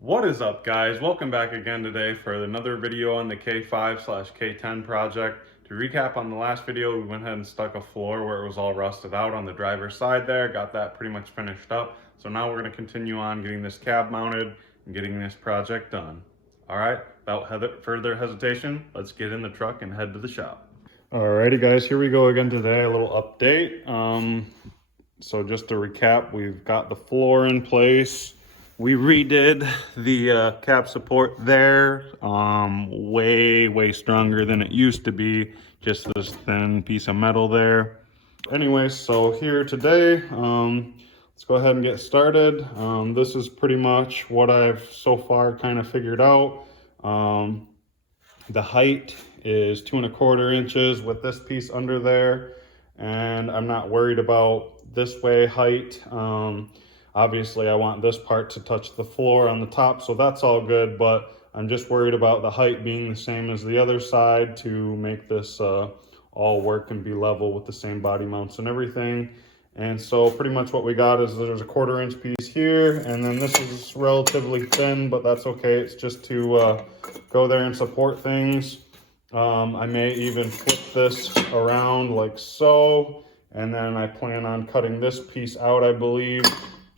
What is up, guys? Welcome back again today for another video on the K5/K10 project. To recap on the last video, we went ahead and stuck a floor where it was all rusted out on the driver's side there, got that pretty much finished up. So now we're going to continue on getting this cab mounted and getting this project done. All right, without further hesitation, let's get in the truck and head to the shop. Alrighty guys, here we go again today, a little update. So just to recap, we've got the floor in place. We redid the cab support there, way stronger than it used to be. Just this thin piece of metal there. Anyways, so here today, let's go ahead and get started. This is pretty much what I've so far kind of figured out. The height is 2¼ inches with this piece under there, and I'm not worried about this way height. Obviously I want this part to touch the floor on the top, so that's all good, but I'm just worried about the height being the same as the other side to make this all work and be level with the same body mounts and everything. And so pretty much what we got is there's a 1/4 inch piece here, and then this is relatively thin, but that's okay. It's just to go there and support things. I may even flip this around like so, and then I plan on cutting this piece out, I believe,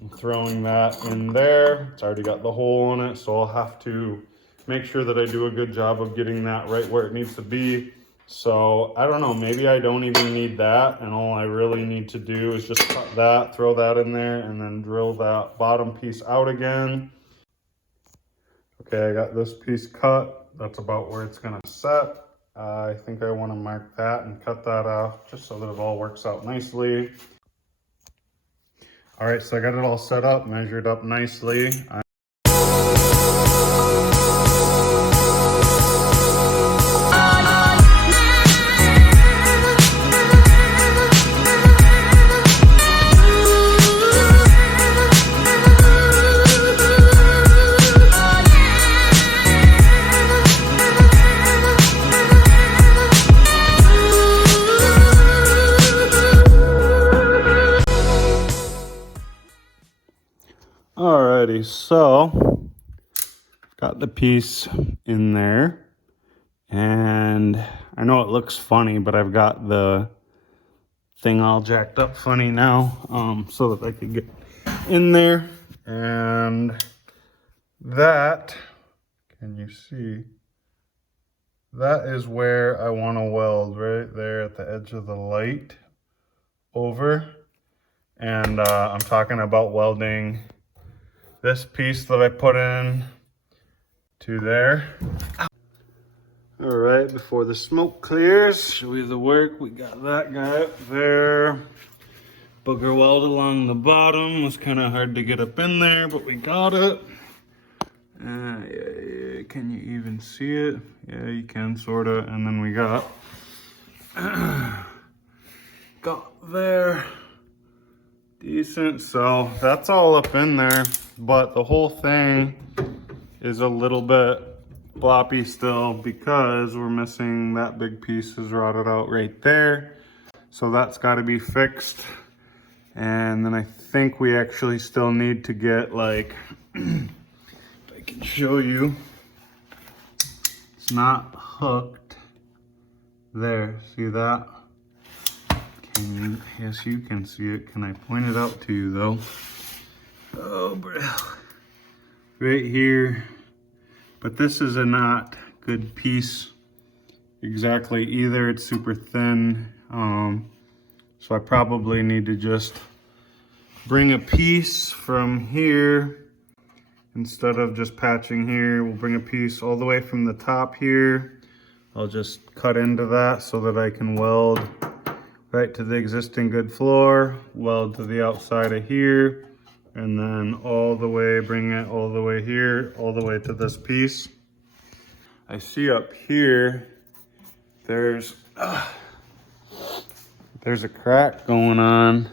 and throwing that in there. It's already got the hole in it, so I'll have to make sure that I do a good job of getting that right where it needs to be. So I don't know, maybe I don't even need that, and all I really need to do is just cut that, throw that in there, and then drill that bottom piece out again. Okay, I got this piece cut. That's about where it's gonna set. I think I want to mark that and cut that off just so that it all works out nicely. All right, so I got it all set up, measured up nicely. Alrighty, so got the piece in there, and I know it looks funny, but I've got the thing all jacked up funny now, so that I could get in there. And that, can you see? That is where I want to weld, right there at the edge of the light over. And I'm talking about welding this piece that I put in to there. All right, before the smoke clears, show you the work. We got that guy up there. Booger weld along the bottom. Was kind of hard to get up in there, but we got it. Yeah, can you even see it? Yeah, you can, sort of. And then we got there. Decent, so that's all up in there, but the whole thing is a little bit floppy still because we're missing that big piece is rotted out right there. So that's got to be fixed. And then I think we actually still need to get, like, if I can show you, it's not hooked there, see that? Yes, you can see it. Can I point it out to you though? Oh, bro. Right here. But this is a not good piece exactly either. It's super thin. So I probably need to just bring a piece from here instead of just patching here. We'll bring a piece all the way from the top here. I'll just cut into that so that I can weld right to the existing good floor, weld to the outside of here, and then all the way, bring it all the way here, all the way to this piece. I see up here, there's a crack going on.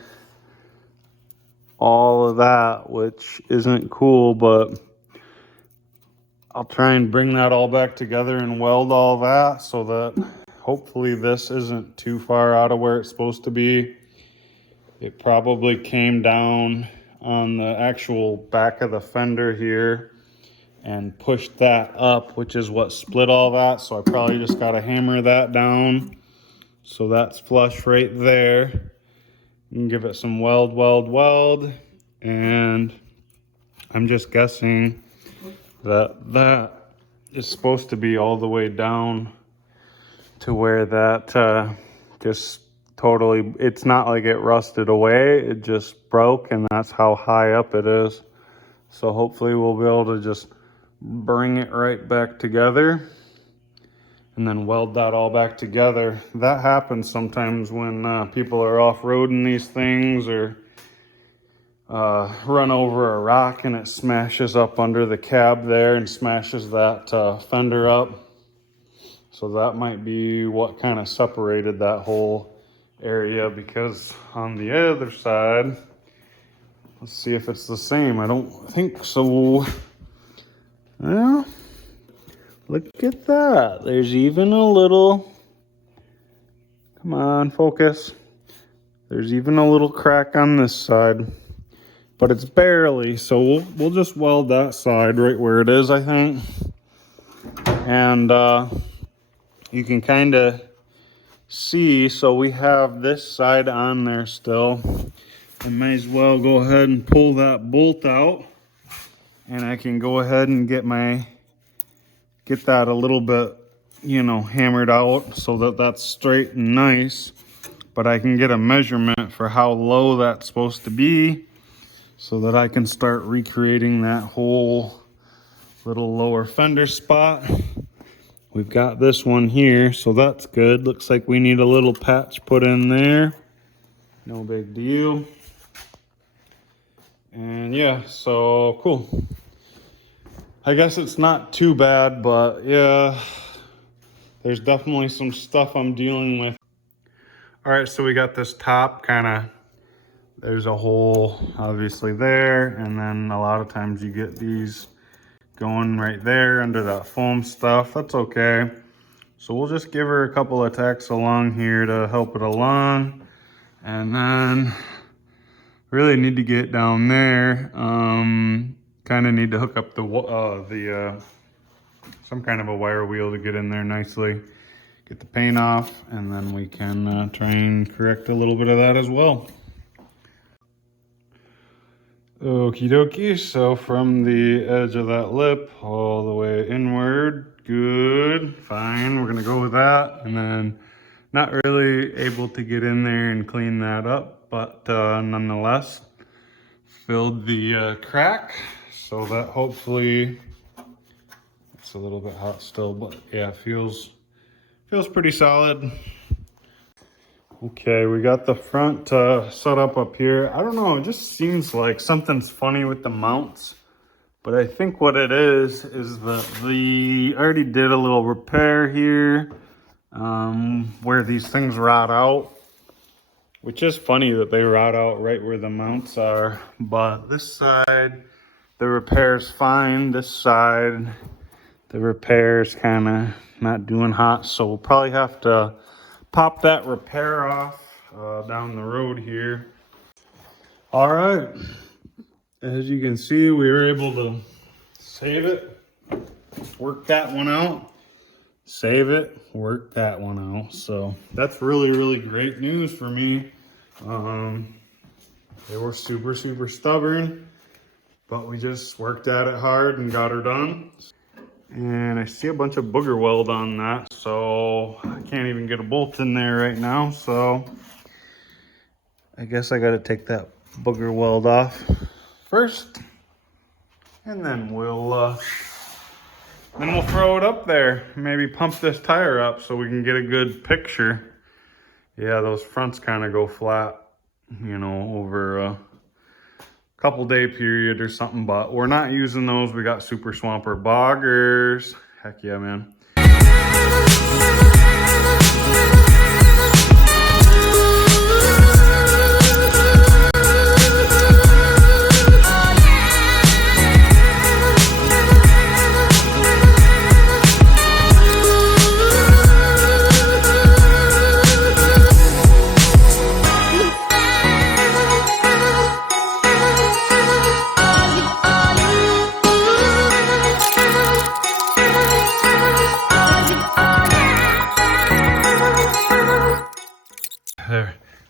All of that, which isn't cool, but I'll try and bring that all back together and weld all that so that hopefully this isn't too far out of where it's supposed to be. It probably came down on the actual back of the fender here and pushed that up, which is what split all that. So I probably just got to hammer that down. So that's flush right there. And give it some weld. And I'm just guessing that that is supposed to be all the way down to where that just totally, it's not like it rusted away, it just broke, and that's how high up it is. So hopefully we'll be able to just bring it right back together and then weld that all back together. That happens sometimes when people are off-roading these things, or run over a rock and it smashes up under the cab there and smashes that fender up. So that might be what kind of separated that whole area, because on the other side, let's see if it's the same. I don't think so. Well, look at that. There's even a little, come on, focus. There's even a little crack on this side, but it's barely. So we'll just weld that side right where it is, I think. And you can kind of see, so we have this side on there still. I may as well go ahead and pull that bolt out, and I can go ahead and get that a little bit, you know, hammered out so that that's straight and nice. But I can get a measurement for how low that's supposed to be so that I can start recreating that whole little lower fender spot. We've got this one here, so that's good. Looks like we need a little patch put in there. No big deal. And yeah, so cool. I guess it's not too bad, but yeah, there's definitely some stuff I'm dealing with. All right, so we got this top kind of, there's a hole obviously there, and then a lot of times you get these going right there under that foam stuff. That's okay. So we'll just give her a couple of tacks along here to help it along, and then really need to get down there. Kind of need to hook up the some kind of a wire wheel to get in there nicely, get the paint off, and then we can try and correct a little bit of that as well. Okie dokie, so from the edge of that lip all the way inward, good, fine, we're gonna go with that. And then not really able to get in there and clean that up, but nonetheless, filled the crack so that hopefully, it's a little bit hot still, but yeah, feels pretty solid. Okay, we got the front set up here. I don't know, it just seems like something's funny with the mounts. But I think what it is that I already did a little repair here where these things rot out. Which is funny that they rot out right where the mounts are. But this side, the repair's fine. This side, the repair's kind of not doing hot. So we'll probably have to pop that repair off down the road here. All right, as you can see, we were able to save it, work that one out, save it, work that one out. So that's really great news for me. They were super stubborn, but we just worked at it hard and got her done. And I see a bunch of booger weld on that, so I can't even get a bolt in there right now. So I guess I got to take that booger weld off first, and then we'll throw it up there. Maybe pump this tire up so we can get a good picture. Yeah, those fronts kind of go flat, you know, over a couple day period or something, but we're not using those. We got Super Swamper boggers. Heck yeah, man.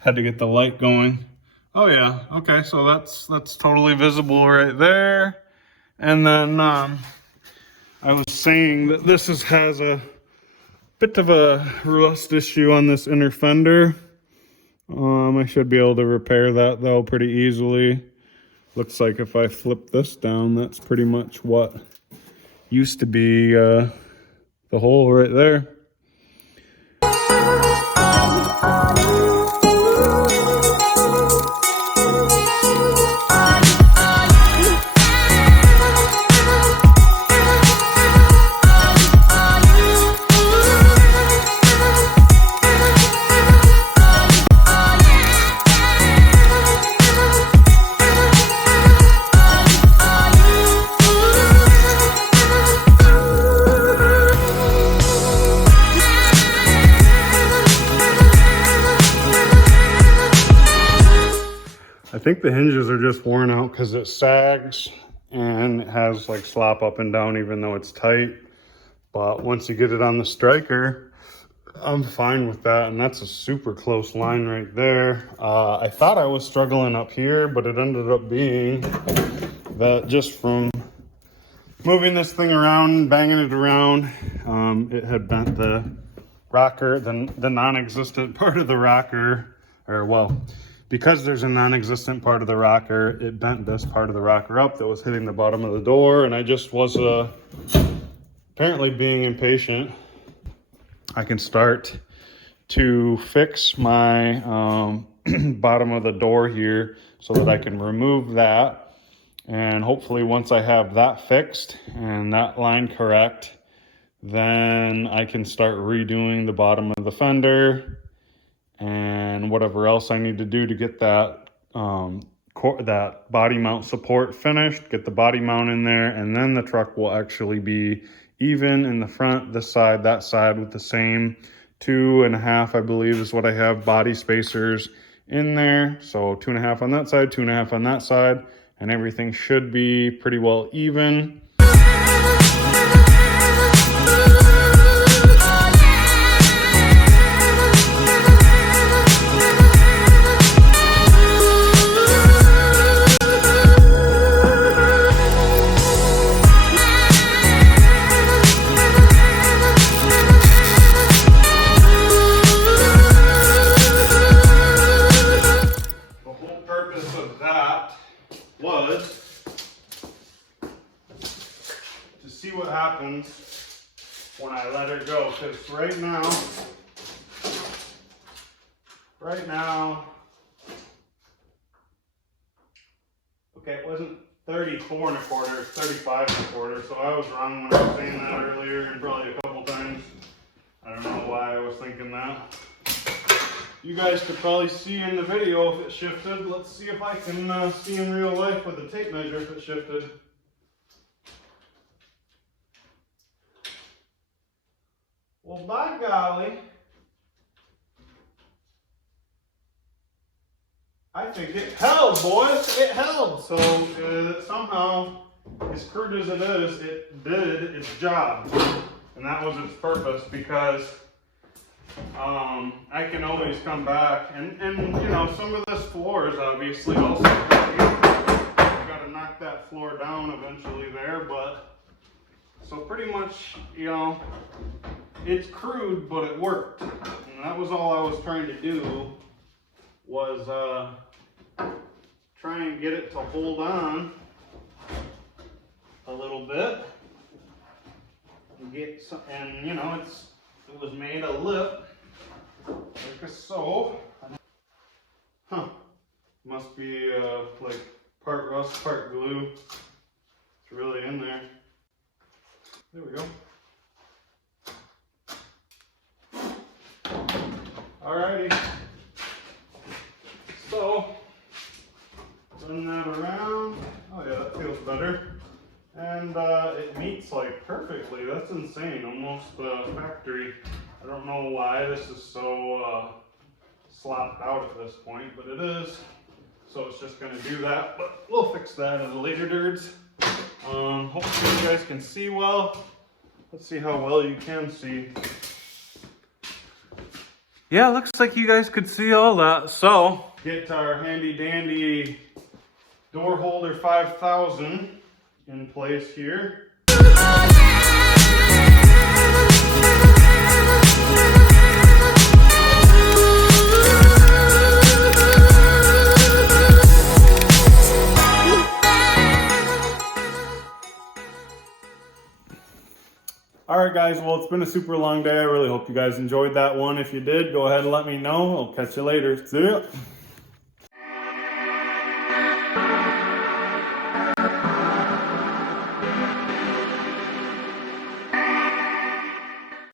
Had to get the light going. Oh yeah, okay, so that's totally visible right there. And then I was saying that this has a bit of a rust issue on this inner fender. I should be able to repair that though pretty easily. Looks like if I flip this down, that's pretty much what used to be the hole right there. I think the hinges are just worn out because it sags and it has like slop up and down even though it's tight. But once you get it on the striker, I'm fine with that. And that's a super close line right there. I thought I was struggling up here, but it ended up being that just from moving this thing around, banging it around, it had bent the rocker, the non-existent part of the rocker, or well, because there's a non-existent part of the rocker, it bent this part of the rocker up that was hitting the bottom of the door, and I just was apparently being impatient. I can start to fix my bottom of the door here so that I can remove that, and hopefully once I have that fixed and that line correct, then I can start redoing the bottom of the fender and whatever else I need to do to get that that body mount support finished, get the body mount in there, and then the truck will actually be even in the front, this side, that side, with the same 2.5, I believe is what I have, body spacers in there. So 2.5 on that side, 2.5 on that side, and everything should be pretty well even. Was to see what happens when I let her go, because right now, okay, it wasn't 34 1/4, it's 35 1/4, so I was wrong when I was saying that earlier, and probably a couple times. I don't know why I was thinking that. You guys could probably see in the video if it shifted. Let's see if I can see in real life with the tape measure if it shifted. Well, by golly, I think it held, boys. It held. So somehow, as crude as it is, it did its job. And that was its purpose, because I can always come back and you know, some of this floor is obviously also I gotta knock that floor down eventually there, but so pretty much, you know, it's crude, but it worked. And that was all I was trying to do, was try and get it to hold on a little bit and get some, and you know, it was made a lip, like so. Huh. Must be like part rust, part glue. It's really in there. There we go. Alrighty. So, run that around. Oh yeah, that feels better. And it meets like perfectly. That's insane, almost factory. I don't know why this is so slopped out at this point, but it is. So it's just gonna do that, but we'll fix that at a later dirts. Hopefully you guys can see well. Let's see how well you can see. yeah, looks like you guys could see all that. So get our handy dandy door holder 5000 in place here. Alright guys, well, it's been a super long day. I really hope you guys enjoyed that one. If you did, go ahead and let me know. I'll catch you later. See ya.